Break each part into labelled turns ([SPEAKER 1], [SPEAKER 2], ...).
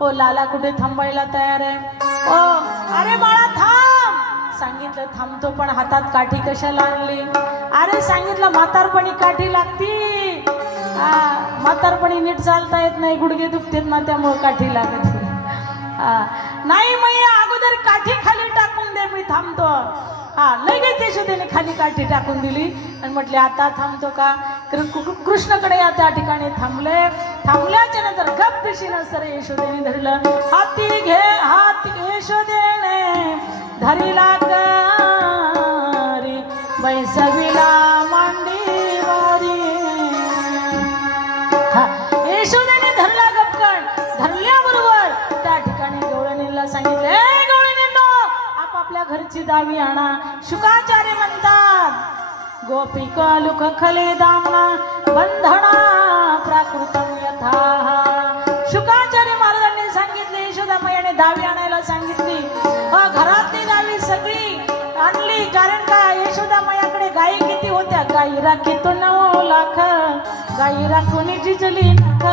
[SPEAKER 1] ओ लाला कुठे थांबायला तयार आहे? ओ अरे बाळा थांब! सांगितलं थांबतो पण हातात काठी कशाला आणली? अरे सांगितलं म्हातारपणी काठी लागती हा, म्हातारपणी नीट चालता येत नाही गुडघे दुखतेत ना त्यामुळे काठी लागत नाही. हा, नाही अगोदर काठी खाली टाकून दे मी थांबतो. हा लगेच त्याने खाली काठी टाकून दिली. आणि म्हटले आता थांबतो का? कृष्णकडे या त्या ठिकाणी थांबले. थांबल्याच्या नंतर गप दिशीनं सर यशोदेने धरलं. हाती घे हात यशोदेने धरिला करी बैसविला मांडीवारी वारी. यशोदेने धरला गपकण. धरल्याबरोबर त्या ठिकाणी गवळणीला सांगितले गवळणींनो आपापल्या घरची दावी आणा. शुकाचार्य म्हणतात गोपिक लुक खले दामना बंधना प्राकृतम यथा. शुकाचार्य महाराजांनी सांगितले यशोदामायाने दावी आणायला सांगितली. अ, घरातली दावी सगळी आणली. कारण का यशोदामायाकडे गायी किती होत्या? गायी राखीतो नऊ लाख. गायी राखून जिजली नख.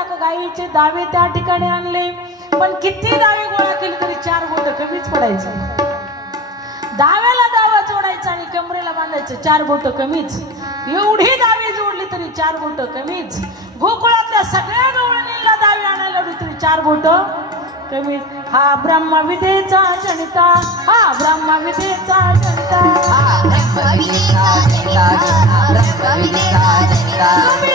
[SPEAKER 1] लाख गायीचे दावे त्या ठिकाणी आणले. पण किती दावे गोळा केले तरी चार बोट कमीच पडायचं. दाव्याला दावा जोडायचा आणि कमरेला बांधायचं चार बोट कमीच. एवढी दावे जोडली तरी चार बोट कमीच. गोकुळातल्या सगळ्या गवळणीला दावे आणायला लावली तरी चार बोट कमीच हा ब्रह्मविदेचा जनिता हा ब्रह्मविदेचा जनिता.
[SPEAKER 2] ब्रह्मविदेचा जनिता ब्रह्मविदेचा जनिता
[SPEAKER 1] विधेचा याला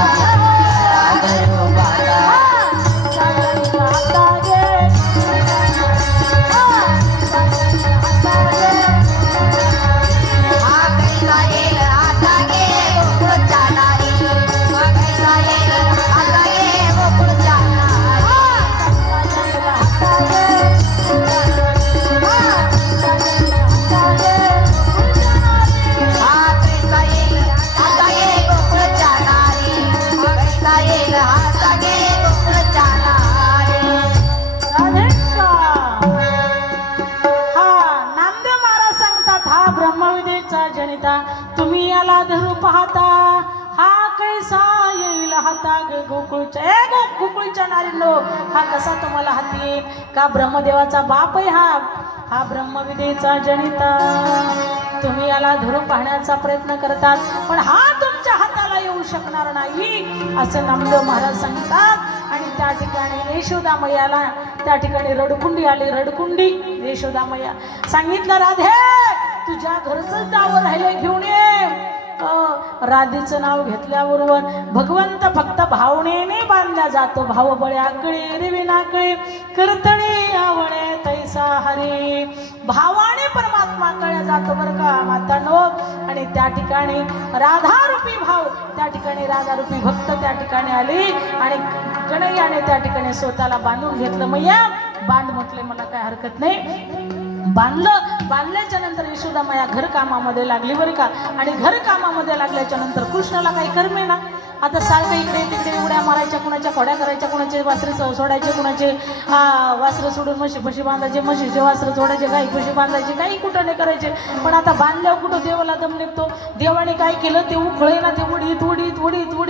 [SPEAKER 2] 아. येईल ग गोकुळच्या
[SPEAKER 1] ए गो गोकुळच्या लोक हा कसा तुम्हाला हाती येईल? का ब्रह्मदेवाचा बाप आहे हा? हा ब्रह्मविदेचा जनिता. तुम्ही याला धरून पाहण्याचा प्रयत्न करतात पण हा तुमच्या हाताला येऊ शकणार नाही असं नामदेव महाराज सांगतात. आणि त्या ठिकाणी यशोदामयाला त्या ठिकाणी रडकुंडी आली. रडकुंडी यशोदामया सांगितलं राधे तुझ्या घरच नाव राहिले घेऊन ये. राधेचं नाव घेतल्याबरोबर भगवंत फक्त भावनेने बांधला जातो. भावबळे आकळे रे विनाकळे करतणे आवळे तैसा हरी. भावाने परमात्मा कळला जातो बरं का मातानो. आणि त्या ठिकाणी राधारूपी भाव त्या ठिकाणी राधारूपी भक्त त्या ठिकाणी आली आणि कणैयाने त्या ठिकाणी स्वतःला बांधून घेतलं. मैया बांध म्हटले मला काय हरकत नाही. बांधलं बांधल्याच्या नंतर यशोदामाया घरकामामध्ये लागली बरं का? आणि घरकामामध्ये लागल्याच्या नंतर कृष्णाला काही करमे ना? आता सारखं इकडे तिकडे उड्या मारायच्या कुणाच्या खोड्या करायच्या कुणाचे वासरे सोडायचे कुणाचे आ, वासरं सोडून म्हशी पशी बांधायचे म्हशीचे वासरं सोडायचे गाई पशी बांधायचे काही कुठं नाही करायचे. पण आता बांधल्यावर कुठं देवाला दम निघतो? देवाने काय केलं? ते उखळे ना ते उडीत उडी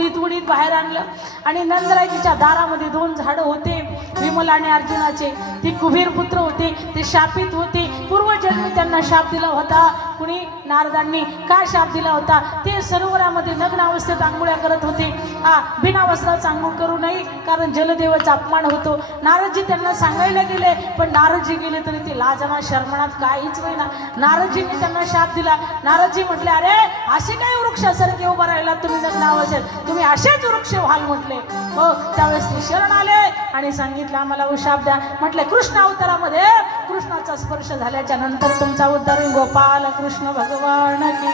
[SPEAKER 1] उडीत उडीत बाहेर आणलं. आणि नंदराजीच्या दारामध्ये दोन झाडं होते विमल आणि अर्जुनाचे. ते कुबीर पुत्र होते ते शापित होते. पूर्वजन्मी त्यांना शाप दिला होता. कुणी? नारदांनी. काय शाप दिला होता? ते सरोवरामध्ये नग्न अवस्थेत आंघोळ्या करत होते. आ बिना वस्त्राचा आंघोळ करू नये कारण जलदेवाचा अपमान होतो. नारदजी त्यांना सांगायला गेले पण नारदजी गेले तरी ते लाजना शर्मणात काहीच होईना. नारदजींनी त्यांना शाप दिला. नारदजी म्हटले अरे असे काय वृक्षासारखे उभा राहिला तुम्ही नग्न अवस्थेत? तुम्ही असेच वृक्ष व्हाल म्हटले हो त्यावेळेस ते शरण आले आणि सांगितलं आम्हाला उशाप द्या म्हटले कृष्ण अवतारामध्ये कृष्णाचा स्पर्श झाल्याच्यानंतर तुमचा उद्धार. गोपाल कृष्ण भगवान की.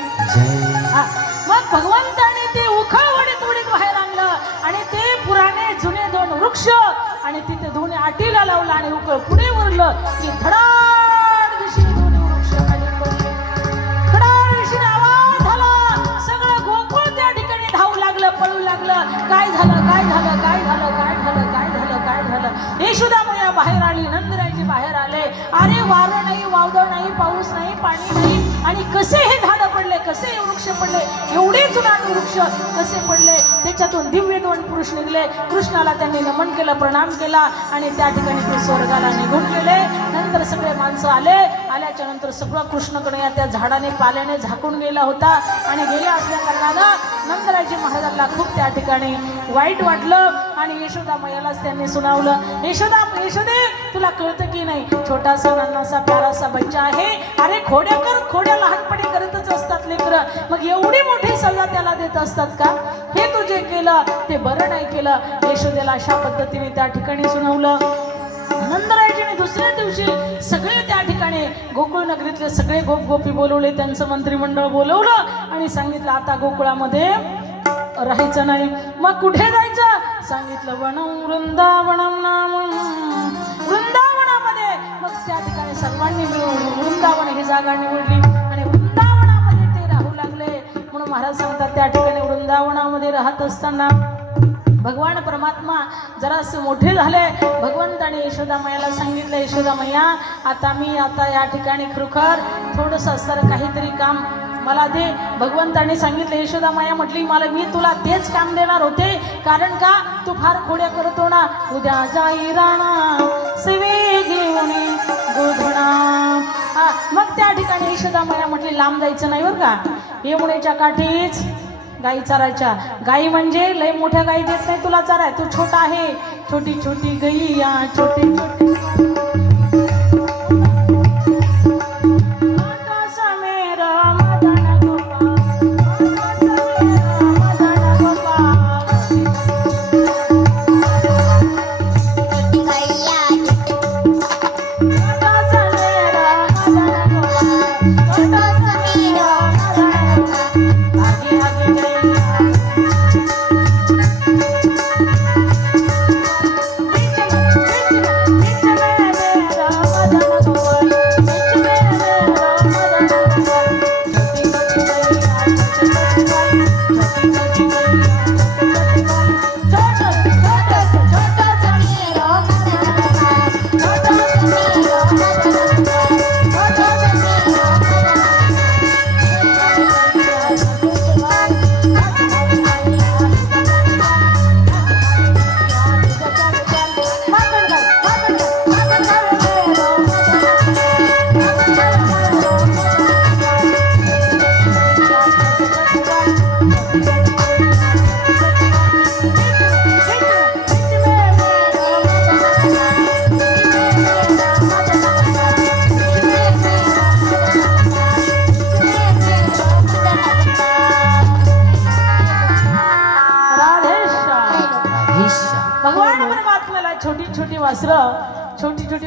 [SPEAKER 1] मग भगवंताने ते उखळ वडीत वडीत बाहेर आणलं आणि ते पुराणे जुने दोन वृक्ष आणि तिथे दोन्ही आटीला लावलं आणि उकळ पुढे वरलं की धडाड काय झालं काय झालं काय झालं काय झालं काय झालं काय झालं? यशोदा मैया बाहेर आली नंदरायजी बाहेर आले. अरे वारं नाही वावदं नाही पाऊस नाही पाणी नाही. आणि कसे हे झाडं पडले कसे हे वृक्ष पडले? एवढे जुनाट वृक्ष कसे पडले? त्याच्यातून दिव्य दोन पुरुष निघले. कृष्णाला त्यांनी नमन केलं प्रणाम केला आणि त्या ठिकाणी ते स्वर्गाला निघून गेले. नंतर सगळे माणसं आले. आल्याच्यानंतर सगळं कृष्णकडे या त्या झाडाने पाल्याने झाकून गेला होता. आणि गेल्या असल्या कारणानं नंदराजी महाराजांना खूप त्या ठिकाणी वाईट वाटलं आणि यशोदा मैयालाच त्यांनी सुनावलं. यशोदा यशोदे तुला कळतं की नाही? छोटासा नानासा प्यारासा बच्चा आहे. अरे खोड्या कर खोड्या लहानपणी करतच असतात लेकरं. मग एवढी मोठी सल्ला त्याला देत असतात का? हे जे केलं ते बरं नाही केलं. यशोदेला अशा पद्धतीने त्या ठिकाणी सुनावलं. नंदरायजीने दुसऱ्या दिवशी सगळे त्या ठिकाणी गोकुळ नगरीतले सगळे गोप गोपी बोलवले त्यांचं मंत्रिमंडळ बोलवलं आणि सांगितलं आता गोकुळामध्ये राहायचं नाही. मग कुठे जायचं? सांगितलं वनम वृंदावनम नाम वृंदावनामध्ये. मग त्या ठिकाणी सर्वांनी मिळून वृंदावन ही जागा निवडली आणि वृंदावनामध्ये ते राहू लागले. म्हणून महाराज सांगतात त्या ठिकाणी वृंदावनामध्ये राहत असताना भगवान परमात्मा जरास मोठे झाले. भगवंताने यशोदामयाला सांगितलं यशोदा मैया आता मी आता या ठिकाणी खरोखर थोडंसं असतं काहीतरी काम मला दे. भगवंताने सांगितलं यशोदामाया म्हटली मला मी तुला तेच काम देणार होते. कारण का? तू फार खोड्या करतो ना. उद्या जाई राणा सिवे घेऊन गोधणा. हा मग त्या ठिकाणी यशोदामाया म्हटली लांब जायचं नाही बरं का? यमुनेच्या काठीच गाई चारायच्या. गाई म्हणजे लय मोठ्या गाई देत नाही तुला चाराय. तू छोटा आहे. छोटी छोटी गैया छोटी छोटी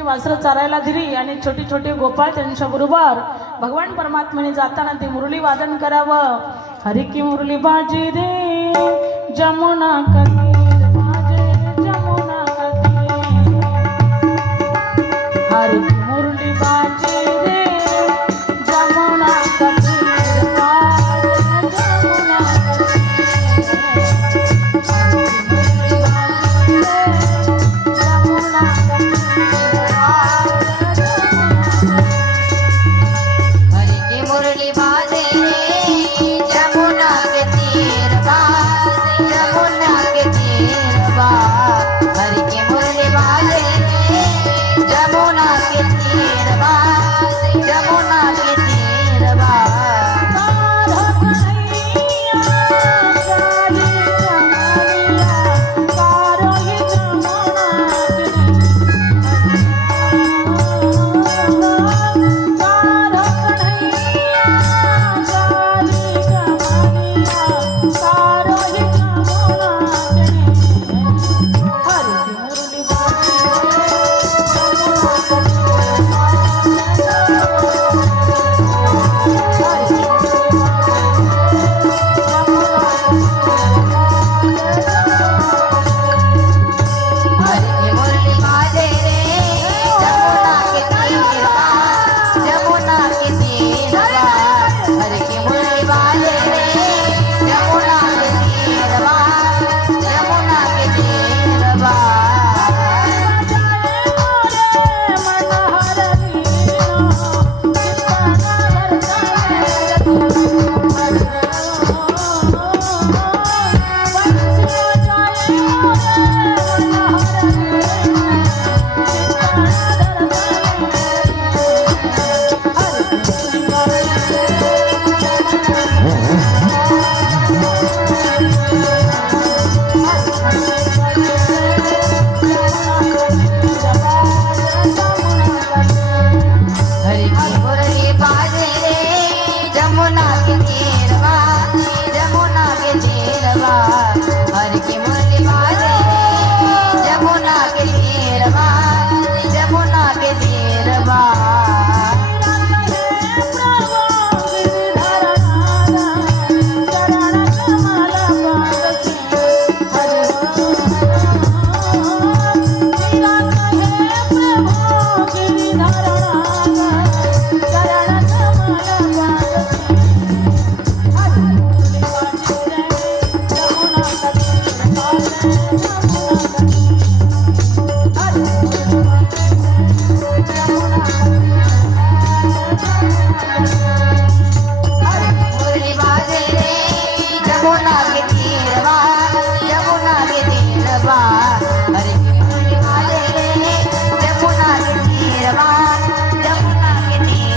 [SPEAKER 1] वासरं चारायला दिली आणि छोटी छोटी गोपाळ त्यांच्या बरोबर भगवान परमात्म्याने जाताना ते मुरली वादन करावं. हरी की मुरली बाजी रे जमुना कधी? जमुना कधी? हरी मुरली बाजी